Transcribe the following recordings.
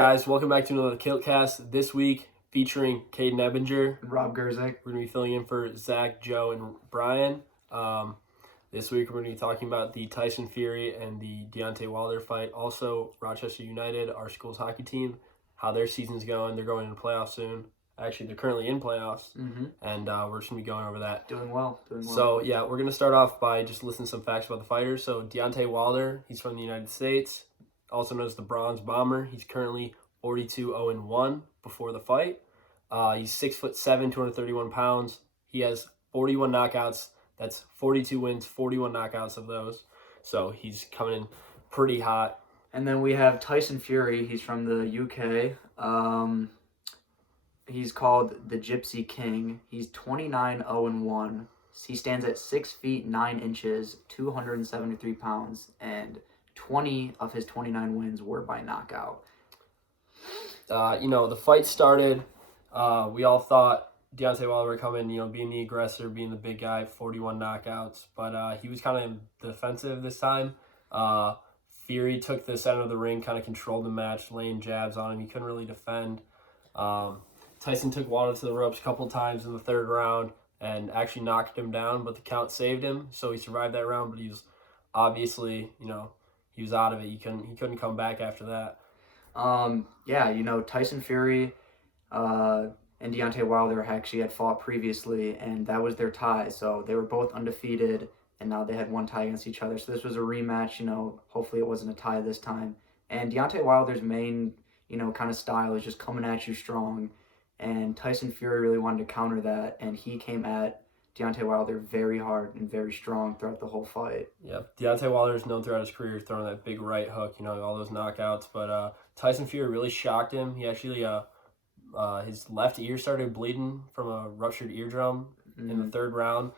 Guys, welcome back to another Kilt Cast. This week featuring Caden Ebinger. Rob Gerzik. We're going to be filling in for Zach, Joe, and Brian. This week we're going to be talking about the Tyson Fury and the Deontay Wilder fight. Also, Rochester United, our school's hockey team, how their season's going. They're going into playoffs soon. Actually, they're currently in playoffs, and we're just going to be going over that. Doing well. So, yeah, we're going to start off by just listing some facts about the fighters. So, Deontay Wilder, he's from the United States, also known as the Bronze Bomber. He's currently 42-0-1 before the fight. He's 6'7", 231 pounds. He has 41 knockouts. That's 42 wins, 41 knockouts of those. So he's coming in pretty hot. And then we have Tyson Fury. He's from the UK. He's called the Gypsy King. He's 29-0-1. He stands at 6 feet 9 inches, 273 pounds, and 20 of his 29 wins were by knockout. The fight started. We all thought Deontay Wilder would come in, being the aggressor, being the big guy, 41 knockouts. But he was kind of defensive this time. Fury took the center of the ring, kind of controlled the match, laying jabs on him. He couldn't really defend. Tyson took Wilder to the ropes a couple times in the third round and actually knocked him down, but the count saved him. So he survived that round, but he was obviously, he was out of it. He couldn't come back after that. Tyson Fury and Deontay Wilder actually had fought previously, and that was their tie. So they were both undefeated, and now they had one tie against each other. So this was a rematch. Hopefully it wasn't a tie this time. And Deontay Wilder's main, kind of style is just coming at you strong. And Tyson Fury really wanted to counter that, and he came at Deontay Wilder very hard and very strong throughout the whole fight. Yeah, Deontay Wilder is known throughout his career throwing that big right hook, all those knockouts. But Tyson Fury really shocked him. He actually, his left ear started bleeding from a ruptured eardrum in the third round,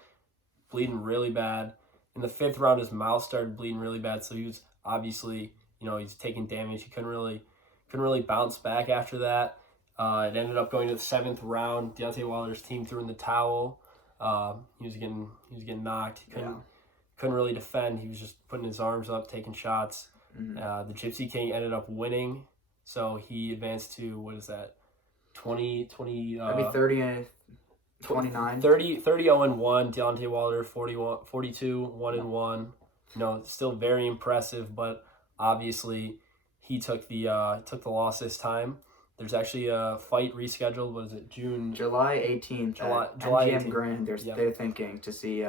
bleeding really bad. In the fifth round, his mouth started bleeding really bad. So he was obviously, he's taking damage. He couldn't really bounce back after that. It ended up going to the seventh round. Deontay Wilder's team threw in the towel. He was getting knocked. He couldn't really defend. He was just putting his arms up, taking shots. The Gypsy King ended up winning, so he advanced to, what is that, 20 maybe 30 and 29. 30-0-1. Deontay Wilder 42-1-1. Still very impressive, but obviously he took the loss this time. There's actually a fight rescheduled. What is it? July 18th. July MGM 18th. Grand. They're thinking to see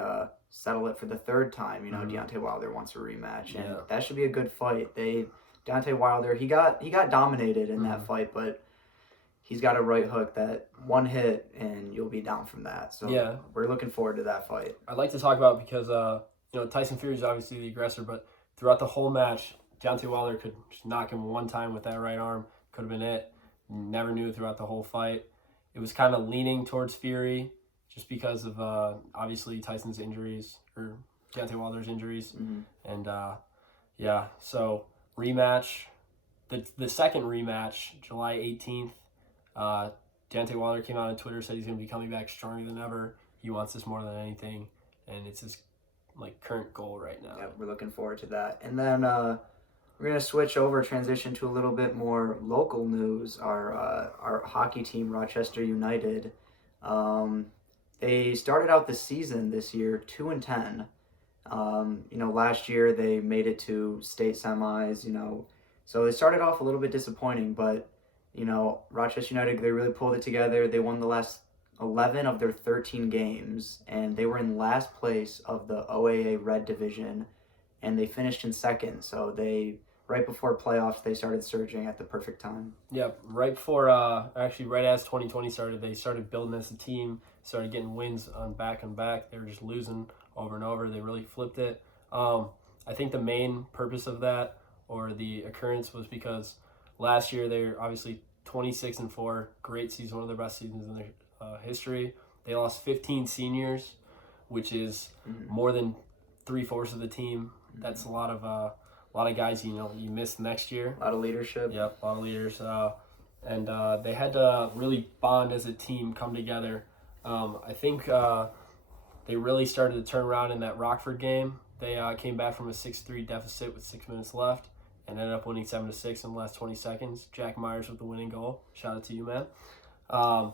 settle it for the third time. Deontay Wilder wants a rematch, and that should be a good fight. Deontay Wilder, he got dominated in that fight, but he's got a right hook that one hit and you'll be down from that. So we're looking forward to that fight. I'd like to talk about because Tyson Fury is obviously the aggressor, but throughout the whole match, Deontay Wilder could just knock him one time with that right arm. Could have been it. Never knew throughout the whole fight. It was kind of leaning towards Fury just because of obviously Tyson's injuries or Deontay Wilder's injuries. And so rematch. The second rematch, July 18th, Deontay Wilder came out on Twitter, said he's going to be coming back stronger than ever. He wants this more than anything, and it's his current goal right now. Yeah, we're looking forward to that. And then we're going to transition to a little bit more local news. Our hockey team, Rochester United, they started out the season this year 2-10. Last year they made it to state semis, so they started off a little bit disappointing, but, Rochester United, they really pulled it together. They won the last 11 of their 13 games, and they were in last place of the OAA Red Division, and they finished in second. So right before playoffs, they started surging at the perfect time. Yeah, right before, right as 2020 started, they started building as a team, started getting wins on back and back. They were just losing over and over. They really flipped it. I think the main purpose of that, or the occurrence, was because last year they were obviously 26-4, great season, one of their best seasons in their history. They lost 15 seniors, which is more than 3/4 of the team. That's a lot of guys you miss next year. A lot of leadership. Yep, a lot of leaders. And they had to really bond as a team, come together. I think they really started to turn around in that Rockford game. They came back from a 6-3 deficit with 6 minutes left, and ended up winning 7-6 in the last 20 seconds. Jack Myers with the winning goal. Shout out to you, man.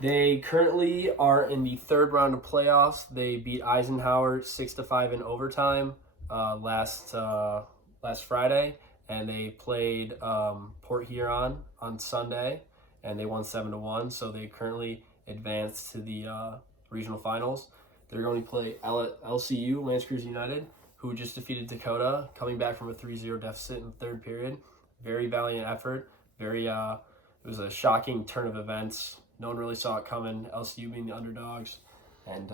They currently are in the third round of playoffs. They beat Eisenhower 6-5 in overtime last Friday, and they played Port Huron on Sunday, and they won 7-1. So they currently advanced to the regional finals. They're going to play LCU, Lance Cruise United, who just defeated Dakota, coming back from a 3-0 deficit in the third period. Very valiant effort. It was a shocking turn of events. No one really saw it coming. LCU being the underdogs, and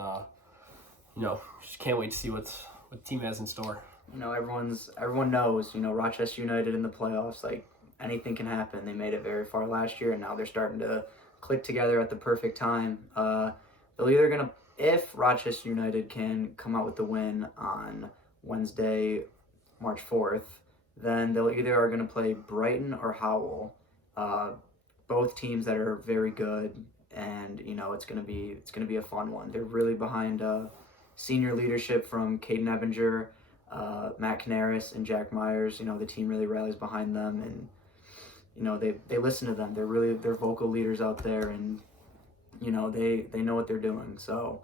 just can't wait to see what the team has in store. Everyone knows, Rochester United in the playoffs, like anything can happen. They made it very far last year, and now they're starting to click together at the perfect time. If Rochester United can come out with the win on Wednesday, March 4th, then they'll either are going to play Brighton or Howell. Both teams that are very good, and it's gonna be a fun one. They're really behind senior leadership from Caden Ebinger, Matt Canaris, and Jack Myers. The team really rallies behind them, and they listen to them. They're vocal leaders out there, and they know what they're doing. So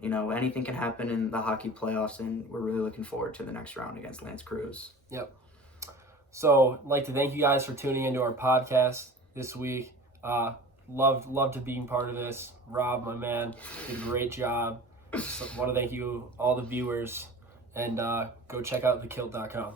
anything can happen in the hockey playoffs, and we're really looking forward to the next round against Lance Cruise. Yep. So I'd like to thank you guys for tuning into our podcast this week. Love to being part of this. Rob, my man, did a great job. So want to thank you, all the viewers, and go check out thekilt.com.